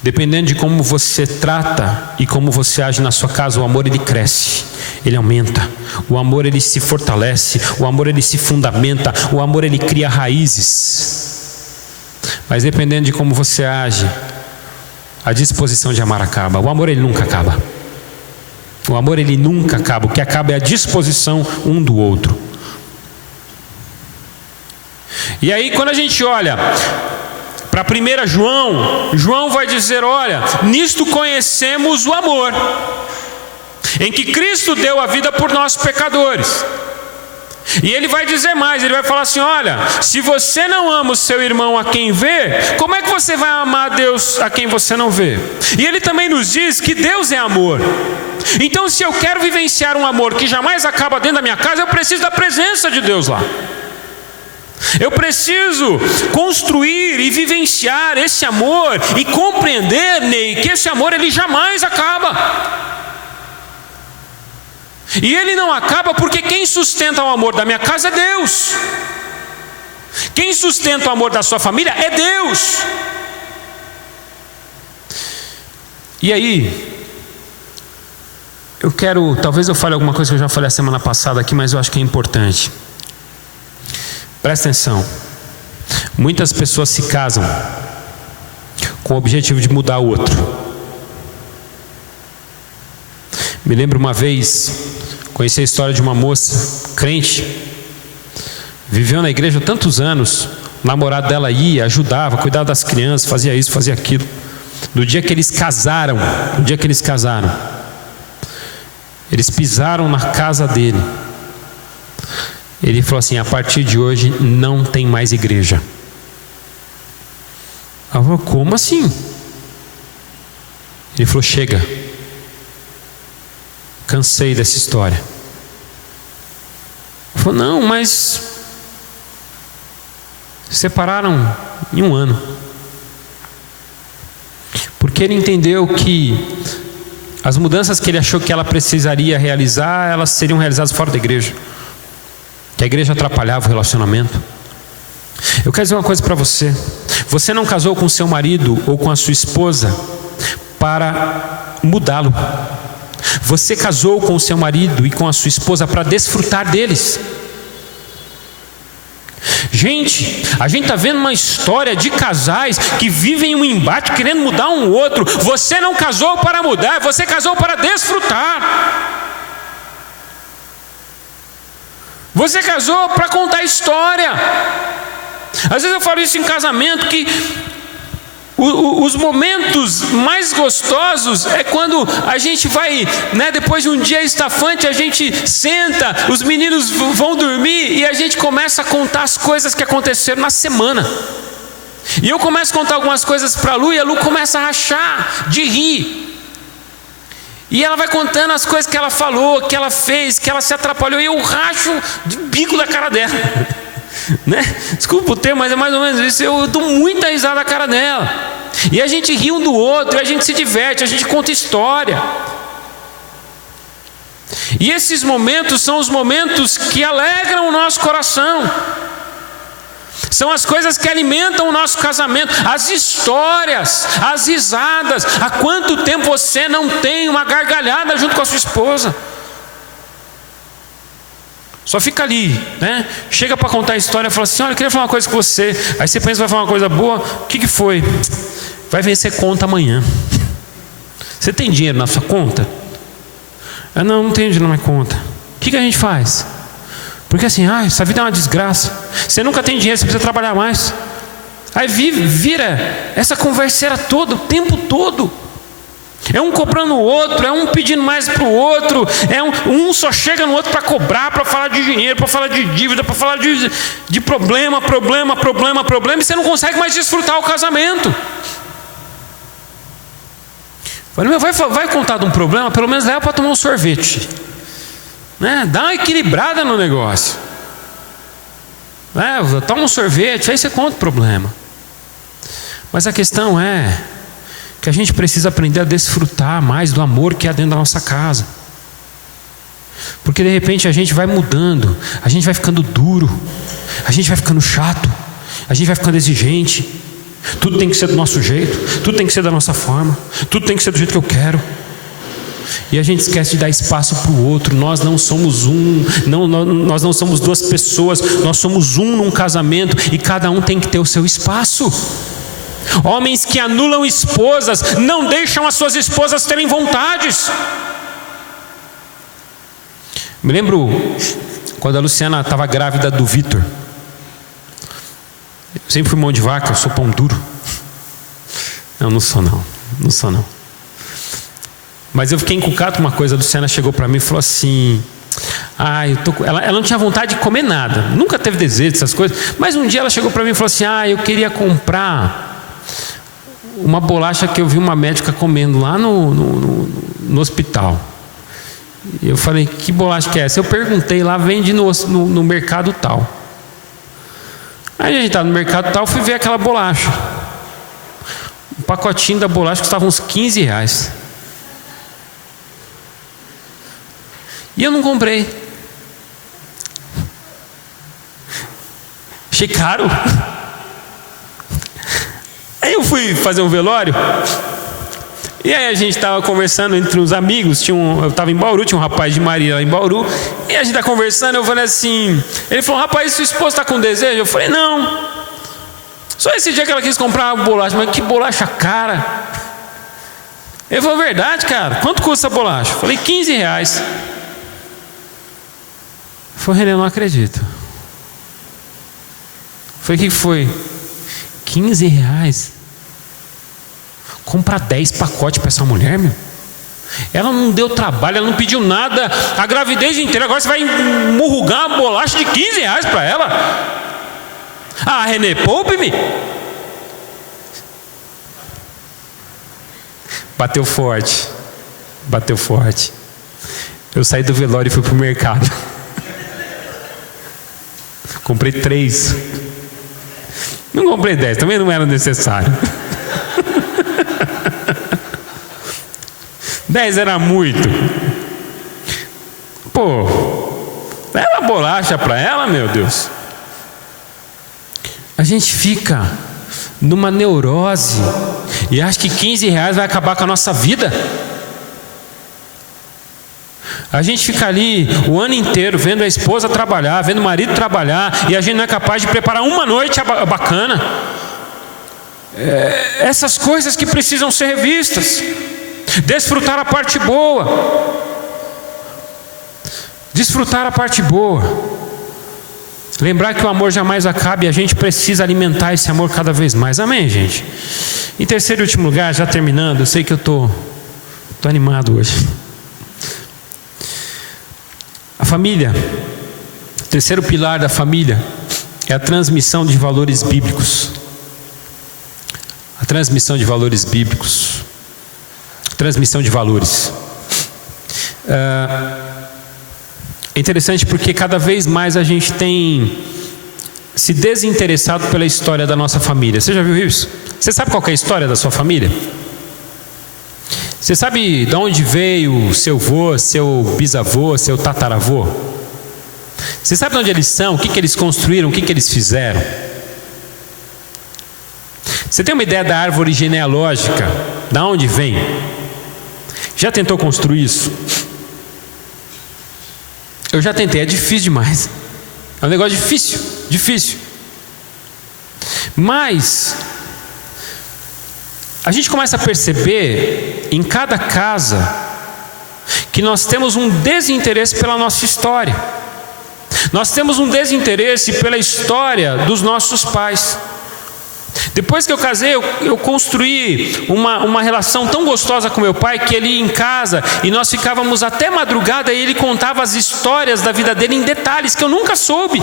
Dependendo de como você trata e como você age na sua casa, o amor ele cresce, ele aumenta. O amor ele se fortalece, o amor ele se fundamenta, o amor ele cria raízes. Mas dependendo de como você age, a disposição de amar acaba. O amor ele nunca acaba. O amor ele nunca acaba. O que acaba é a disposição um do outro. E aí quando a gente olha para 1 João vai dizer: olha, nisto conhecemos o amor, em que Cristo deu a vida por nós pecadores. E ele vai dizer mais, ele vai falar assim: olha, se você não ama o seu irmão a quem vê, como é que você vai amar a Deus a quem você não vê? E ele também nos diz que Deus é amor. Então se eu quero vivenciar um amor que jamais acaba dentro da minha casa, eu preciso da presença de Deus lá. Eu preciso construir e vivenciar esse amor e compreender, Ney, que esse amor ele jamais acaba. E ele não acaba porque quem sustenta o amor da minha casa é Deus. Quem sustenta o amor da sua família é Deus. E aí, talvez eu fale alguma coisa que eu já falei a semana passada aqui, mas eu acho que é importante. Presta atenção. Muitas pessoas se casam com o objetivo de mudar o outro. Me lembro uma vez, conheci a história de uma moça crente, viveu na igreja há tantos anos, o namorado dela ia, ajudava, cuidava das crianças, fazia isso, fazia aquilo. No dia que eles casaram, eles pisaram na casa dele. Ele falou assim: a partir de hoje não tem mais igreja. Ela falou: como assim? Ele falou: chega, cansei dessa história. Ele falou: não, mas separaram em 1 ano. Porque ele entendeu que as mudanças que ele achou que ela precisaria realizar, elas seriam realizadas fora da igreja, que a igreja atrapalhava o relacionamento. Eu quero dizer uma coisa para você: você não casou com seu marido ou com a sua esposa para mudá-lo. Você casou com o seu marido e com a sua esposa para desfrutar deles. Gente, a gente está vendo uma história de casais que vivem um embate querendo mudar um outro. Você não casou para mudar, você casou para desfrutar. Você casou para contar história. Às vezes eu falo isso em casamento, que os momentos mais gostosos é quando a gente vai, depois de um dia estafante, a gente senta, os meninos vão dormir e a gente começa a contar as coisas que aconteceram na semana. E eu começo a contar algumas coisas para a Lu, e a Lu começa a rachar de rir. E ela vai contando as coisas que ela falou, que ela fez, que ela se atrapalhou, e eu racho de bico da cara dela. Desculpa o termo, mas é mais ou menos isso. Eu dou muita risada na cara dela. E a gente ri um do outro, e a gente se diverte, a gente conta história. E esses momentos são os momentos que alegram o nosso coração. São as coisas que alimentam o nosso casamento, as histórias, as risadas. Há quanto tempo você não tem uma gargalhada junto com a sua esposa? Só fica ali, Chega para contar a história e fala assim: olha, eu queria falar uma coisa com você. Aí você pensa que vai falar uma coisa boa. O que foi? Vai vencer conta amanhã. Você tem dinheiro na sua conta? Não tenho dinheiro na minha conta. O que a gente faz? Porque assim, essa vida é uma desgraça. Você nunca tem dinheiro, você precisa trabalhar mais. Aí vira essa converseira toda, o tempo todo. É um cobrando o outro, é um pedindo mais para o outro, um só chega no outro para cobrar, para falar de dinheiro, para falar de dívida, para falar de problema, e você não consegue mais desfrutar o casamento. Falei, vai contar de um problema, pelo menos leva para tomar um sorvete, né? Dá uma equilibrada no negócio, toma um sorvete, aí você conta o problema. Mas a questão é que a gente precisa aprender a desfrutar mais do amor que há dentro da nossa casa. Porque de repente a gente vai mudando, a gente vai ficando duro, a gente vai ficando chato, a gente vai ficando exigente. Tudo tem que ser do nosso jeito, tudo tem que ser da nossa forma, tudo tem que ser do jeito que eu quero. E a gente esquece de dar espaço para o outro. Nós não somos nós não somos duas pessoas, nós somos um num casamento e cada um tem que ter o seu espaço. Homens que anulam esposas não deixam as suas esposas terem vontades. Me lembro quando a Luciana estava grávida do Vitor. Eu sempre fui mão de vaca, eu sou pão duro. Não sou não. Mas eu fiquei encucado com uma coisa. A Luciana chegou para mim e falou assim: ela não tinha vontade de comer nada, nunca teve desejo dessas coisas. Mas um dia ela chegou para mim e falou assim: eu queria comprar uma bolacha que eu vi uma médica comendo lá no hospital. E eu falei: que bolacha que é essa? Eu perguntei lá, vende no mercado tal. Aí a gente estava no mercado tal, fui ver aquela bolacha. O pacotinho da bolacha custava uns R$15. E eu não comprei. Achei caro. Aí eu fui fazer um velório. E aí a gente estava conversando entre os amigos. Eu estava em Bauru, tinha um rapaz de Maria lá em Bauru. E a gente está conversando, eu falei assim. Ele falou: rapaz, sua esposa está com desejo? Eu falei: não. Só esse dia que ela quis comprar uma bolacha. Mas que bolacha cara. Ele falou: verdade, cara, quanto custa a bolacha? Eu falei: R$15. Eu falei: René, eu não acredito. Eu falei: o que foi? R$15? Comprar 10 pacotes para essa mulher, meu. Ela não deu trabalho, ela não pediu nada a gravidez inteira. Agora você vai murrugar uma bolacha de R$15 para ela? René, poupe-me. Bateu forte. Eu saí do velório e fui pro mercado. Comprei 3. Não comprei 10, também não era necessário. 10 era muito. Leva a bolacha para ela, meu Deus. A gente fica numa neurose e acha que R$15 vai acabar com a nossa vida. A gente fica ali o ano inteiro vendo a esposa trabalhar, vendo o marido trabalhar, e a gente não é capaz de preparar uma noite bacana. Essas coisas que precisam ser revistas. Desfrutar a parte boa. Lembrar que o amor jamais acaba e a gente precisa alimentar esse amor cada vez mais. Amém, gente? Em terceiro e último lugar, já terminando, eu sei que eu tô animado hoje. A família, o terceiro pilar da família é a transmissão de valores bíblicos. Transmissão de valores. É interessante porque cada vez mais a gente tem se desinteressado pela história da nossa família. Você já viu isso? Você sabe qual que é a história da sua família? Você sabe de onde veio seu avô, seu bisavô, seu tataravô? Você sabe de onde eles são? O que eles construíram? O que eles fizeram? Você tem uma ideia da árvore genealógica? Da onde vem? Já tentou construir isso? Eu já tentei, é difícil demais. É um negócio difícil. Mas a gente começa a perceber em cada casa que nós temos um desinteresse pela nossa história. Nós temos um desinteresse pela história dos nossos pais. Depois que eu casei, eu construí uma relação tão gostosa com meu pai, que ele ia em casa e nós ficávamos até madrugada, e ele contava as histórias da vida dele em detalhes que eu nunca soube.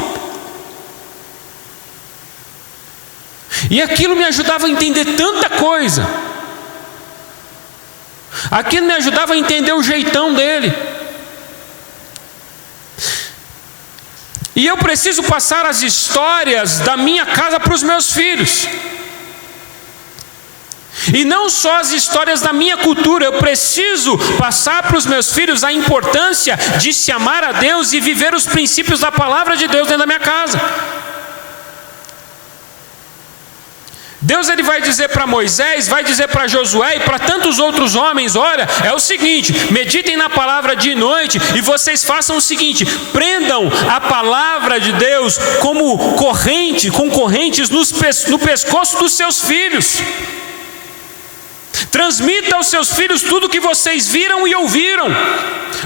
E aquilo me ajudava a entender tanta coisa. Aquilo me ajudava a entender o jeitão dele. E eu preciso passar as histórias da minha casa para os meus filhos. E não só as histórias da minha cultura, eu preciso passar para os meus filhos a importância de se amar a Deus e viver os princípios da palavra de Deus dentro da minha casa. Deus ele vai dizer para Moisés, vai dizer para Josué e para tantos outros homens: olha, é o seguinte, meditem na palavra de noite e vocês façam o seguinte: prendam a palavra de Deus como corrente, com correntes no pescoço dos seus filhos. Transmita aos seus filhos tudo o que vocês viram e ouviram,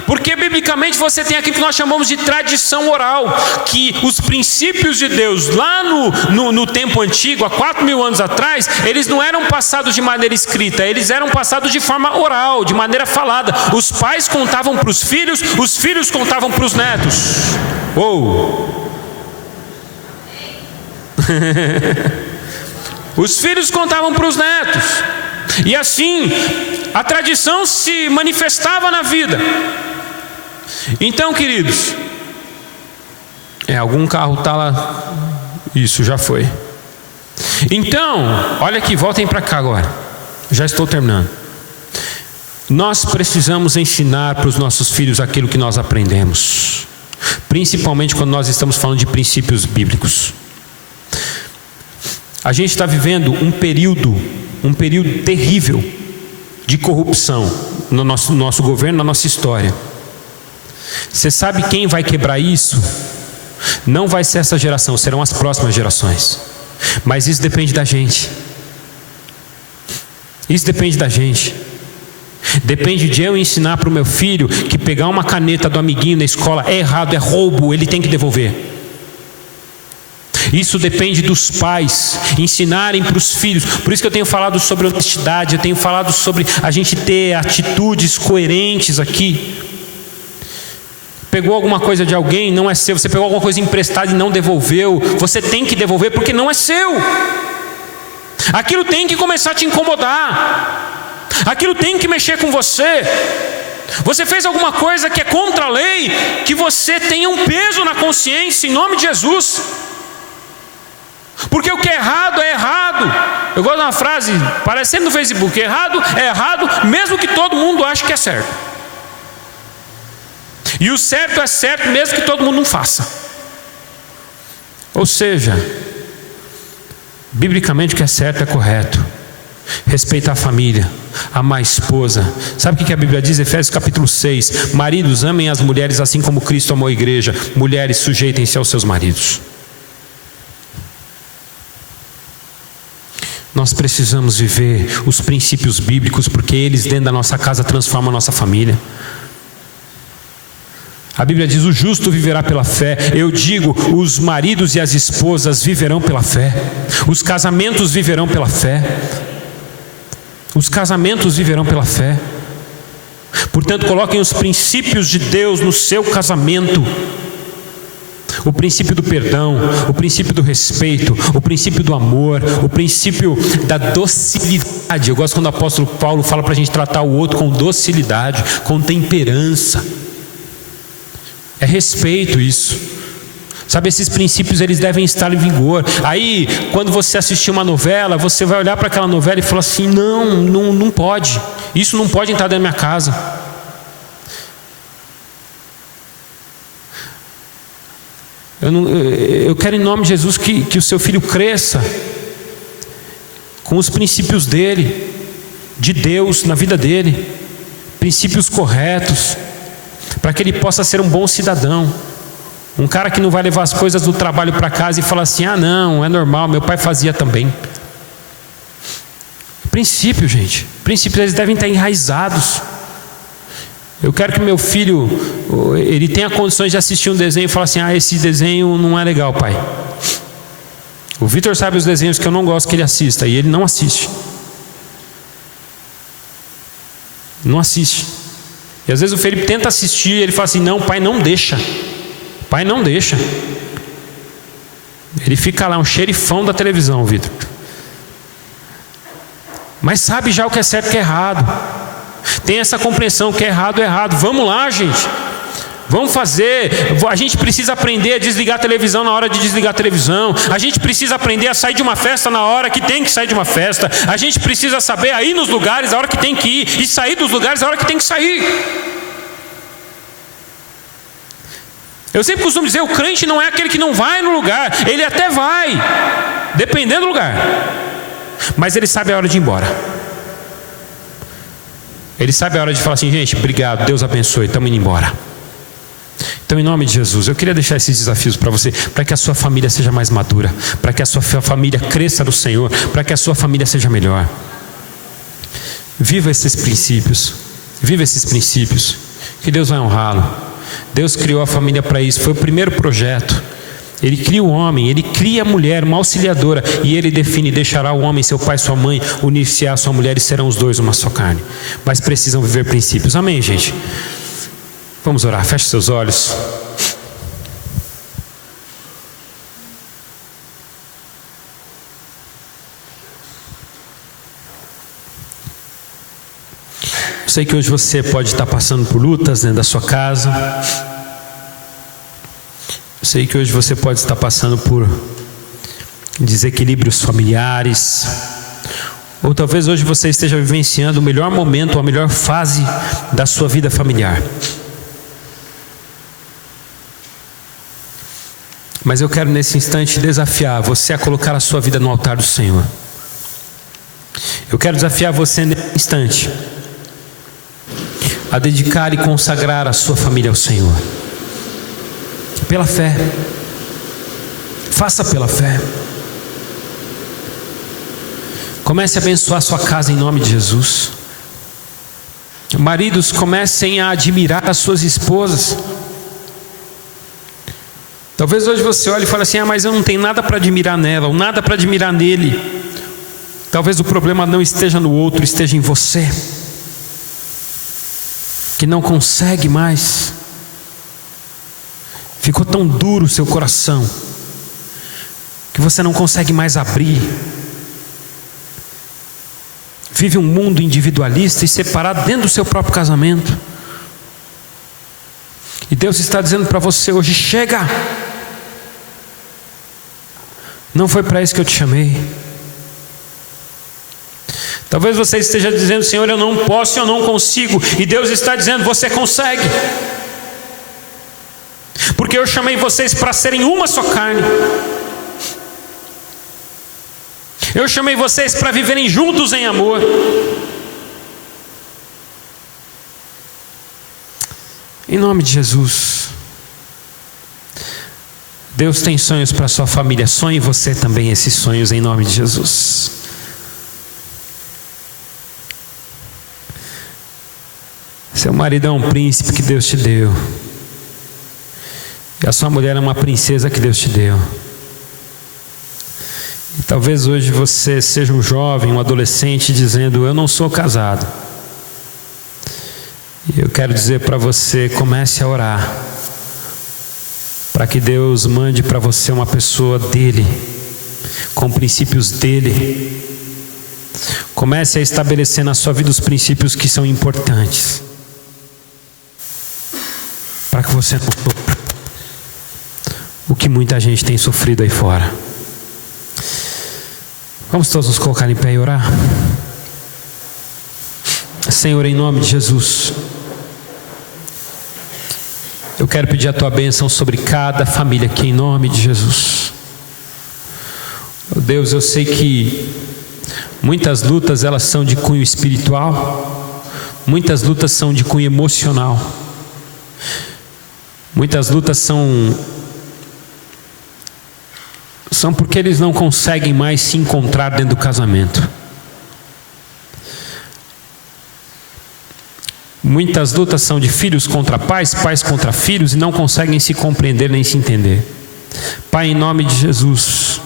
porque biblicamente você tem aquilo que nós chamamos de tradição oral, que os princípios de Deus lá no tempo antigo, há 4.000 anos atrás, eles não eram passados de maneira escrita, eles eram passados de forma oral, de maneira falada. Os pais contavam para os filhos contavam para os netos. Os filhos contavam para os netos. E assim, a tradição se manifestava na vida. Então, queridos, algum carro está lá. Isso, já foi. Então, olha aqui, voltem para cá agora. Já estou terminando. Nós precisamos ensinar para os nossos filhos aquilo que nós aprendemos, principalmente quando nós estamos falando de princípios bíblicos. A gente está vivendo um período terrível de corrupção no nosso governo, na nossa história. Você sabe quem vai quebrar isso? Não vai ser essa geração, serão as próximas gerações. Mas isso depende da gente. Isso depende da gente. Depende de eu ensinar para o meu filho que pegar uma caneta do amiguinho na escola é errado, é roubo, ele tem que devolver. Isso depende dos pais ensinarem para os filhos. Por isso que eu tenho falado sobre honestidade, eu tenho falado sobre a gente ter atitudes coerentes aqui. Pegou alguma coisa de alguém, não é seu. Você pegou alguma coisa emprestada e não devolveu, você tem que devolver porque não é seu. Aquilo tem que começar a te incomodar, aquilo tem que mexer com você. Você fez alguma coisa que é contra a lei, que você tenha um peso na consciência, em nome de Jesus. Porque o que é errado. Eu gosto de uma frase, parece sempre no Facebook: errado é errado, mesmo que todo mundo ache que é certo. E o certo é certo, mesmo que todo mundo não faça. Ou seja, biblicamente o que é certo é correto. Respeitar a família, amar a esposa. Sabe o que a Bíblia diz? Efésios capítulo 6: maridos, amem as mulheres assim como Cristo amou a igreja. Mulheres, sujeitem-se aos seus maridos. Nós precisamos viver os princípios bíblicos, porque eles dentro da nossa casa transformam a nossa família. A Bíblia diz: o justo viverá pela fé. Eu digo, os maridos e as esposas viverão pela fé. Os casamentos viverão pela fé. Os casamentos viverão pela fé. Portanto, coloquem os princípios de Deus no seu casamento. O princípio do perdão, o princípio do respeito, o princípio do amor, o princípio da docilidade. Eu gosto quando o apóstolo Paulo fala para a gente tratar o outro com docilidade, com temperança. É respeito isso. Sabe, esses princípios eles devem estar em vigor. Aí, quando você assistir uma novela, você vai olhar para aquela novela e falar assim: não pode. Isso não pode entrar dentro da minha casa. Eu quero em nome de Jesus que o seu filho cresça com os princípios dele, de Deus na vida dele, princípios corretos, para que ele possa ser um bom cidadão, um cara que não vai levar as coisas do trabalho para casa e falar assim: não, é normal, meu pai fazia também. Princípio, gente, princípios eles devem estar enraizados. Eu quero que meu filho, ele tenha condições de assistir um desenho e falar assim: esse desenho não é legal, pai. O Vitor sabe os desenhos que eu não gosto que ele assista, e ele não assiste. Não assiste. E às vezes o Felipe tenta assistir, e ele fala assim: não, pai, não deixa. Pai, não deixa. Ele fica lá, um xerifão da televisão, Vitor. Mas sabe já o que é certo e o que é errado. Tem essa compreensão que é errado, é errado. Vamos lá, gente. Vamos fazer. A gente precisa aprender a desligar a televisão na hora de desligar a televisão. A gente precisa aprender a sair de uma festa na hora que tem que sair de uma festa. A gente precisa saber a ir nos lugares a hora que tem que ir e sair dos lugares a hora que tem que sair. Eu sempre costumo dizer, o crente não é aquele que não vai no lugar. Ele até vai, dependendo do lugar, mas ele sabe a hora de ir embora. Ele sabe a hora de falar assim: gente, obrigado, Deus abençoe, estamos indo embora. Então, em nome de Jesus, eu queria deixar esses desafios para você, para que a sua família seja mais madura, para que a sua família cresça no Senhor, para que a sua família seja melhor. Viva esses princípios, que Deus vai honrá-lo. Deus criou a família para isso, foi o primeiro projeto. Ele cria o homem, ele cria a mulher, uma auxiliadora, e ele define: deixará o homem, seu pai e sua mãe, unir-se à sua mulher, e serão os dois uma só carne. Mas precisam viver princípios. Amém, gente? Vamos orar, feche seus olhos. Eu sei que hoje você pode estar passando por lutas dentro da sua casa. Eu sei que hoje você pode estar passando por desequilíbrios familiares. Ou talvez hoje você esteja vivenciando o melhor momento, a melhor fase da sua vida familiar. Mas eu quero nesse instante desafiar você a colocar a sua vida no altar do Senhor. Eu quero desafiar você nesse instante a dedicar e consagrar a sua família ao Senhor. Pela fé. Faça pela fé. Comece a abençoar a sua casa em nome de Jesus. Maridos, comecem a admirar as suas esposas. Talvez hoje você olhe e fale assim: mas eu não tenho nada para admirar nela, ou nada para admirar nele. Talvez o problema não esteja no outro, esteja em você, que não consegue mais. Ficou tão duro o seu coração, que você não consegue mais abrir. Vive um mundo individualista e separado dentro do seu próprio casamento. E Deus está dizendo para você hoje: chega! Não foi para isso que eu te chamei. Talvez você esteja dizendo: Senhor, eu não posso, eu não consigo. E Deus está dizendo: você consegue. Porque eu chamei vocês para serem uma só carne. Eu chamei vocês para viverem juntos em amor. Em nome de Jesus. Deus tem sonhos para a sua família. Sonhe você também esses sonhos em nome de Jesus. Seu marido é um príncipe que Deus te deu. E a sua mulher é uma princesa que Deus te deu. E talvez hoje você seja um jovem, um adolescente dizendo: eu não sou casado. E eu quero dizer para você: comece a orar, para que Deus mande para você uma pessoa dele, com princípios dele. Comece a estabelecer na sua vida os princípios que são importantes, para que você não sofra o que muita gente tem sofrido aí fora. Vamos todos nos colocar em pé e orar. Senhor, em nome de Jesus, eu quero pedir a tua bênção sobre cada família aqui, em nome de Jesus. Oh Deus, eu sei que muitas lutas elas são de cunho espiritual, muitas lutas são de cunho emocional, muitas lutas são porque eles não conseguem mais se encontrar dentro do casamento. Muitas lutas são de filhos contra pais, pais contra filhos, e não conseguem se compreender nem se entender. Pai, em nome de Jesus,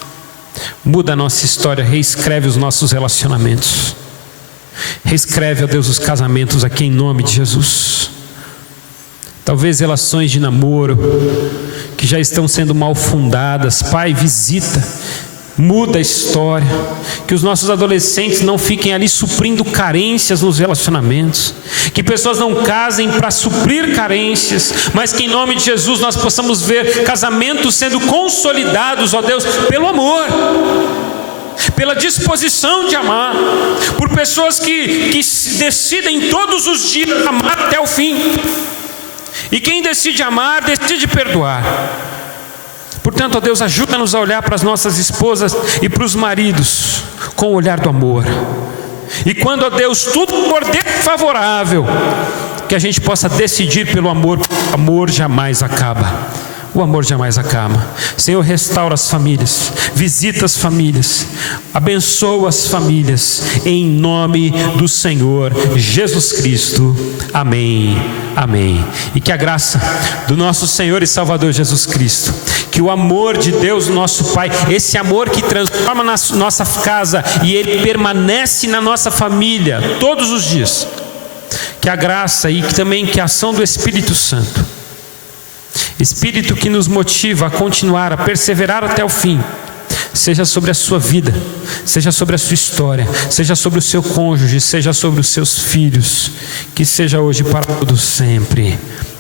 Muda a nossa história, reescreve os nossos relacionamentos. Reescreve, ó Deus, os casamentos aqui em nome de Jesus. Talvez relações de namoro que já estão sendo mal fundadas. Pai, visita, muda a história. Que os nossos adolescentes não fiquem ali suprindo carências nos relacionamentos. Que pessoas não casem para suprir carências, mas que em nome de Jesus nós possamos ver casamentos sendo consolidados, ó Deus, pelo amor, pela disposição de amar, por pessoas que decidem todos os dias amar até o fim. E quem decide amar, decide perdoar. Portanto, ó Deus, ajuda-nos a olhar para as nossas esposas e para os maridos com o olhar do amor. E quando, ó Deus, tudo for desfavorável, que a gente possa decidir pelo amor. O amor jamais acaba. O amor jamais acaba. Senhor, restaura as famílias, visita as famílias, abençoa as famílias, em nome do Senhor Jesus Cristo. Amém, amém. E que a graça do nosso Senhor e Salvador Jesus Cristo, que o amor de Deus nosso Pai, esse amor que transforma na nossa casa e ele permanece na nossa família todos os dias, que a graça e também que a ação do Espírito Santo, Espírito que nos motiva a continuar, a perseverar até o fim, seja sobre a sua vida, seja sobre a sua história, seja sobre o seu cônjuge, seja sobre os seus filhos, que seja hoje para todos sempre.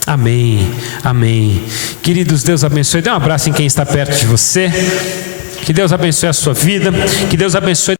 Amém, amém. Queridos, Deus abençoe. Dê um abraço em quem está perto de você. Que Deus abençoe a sua vida, que Deus abençoe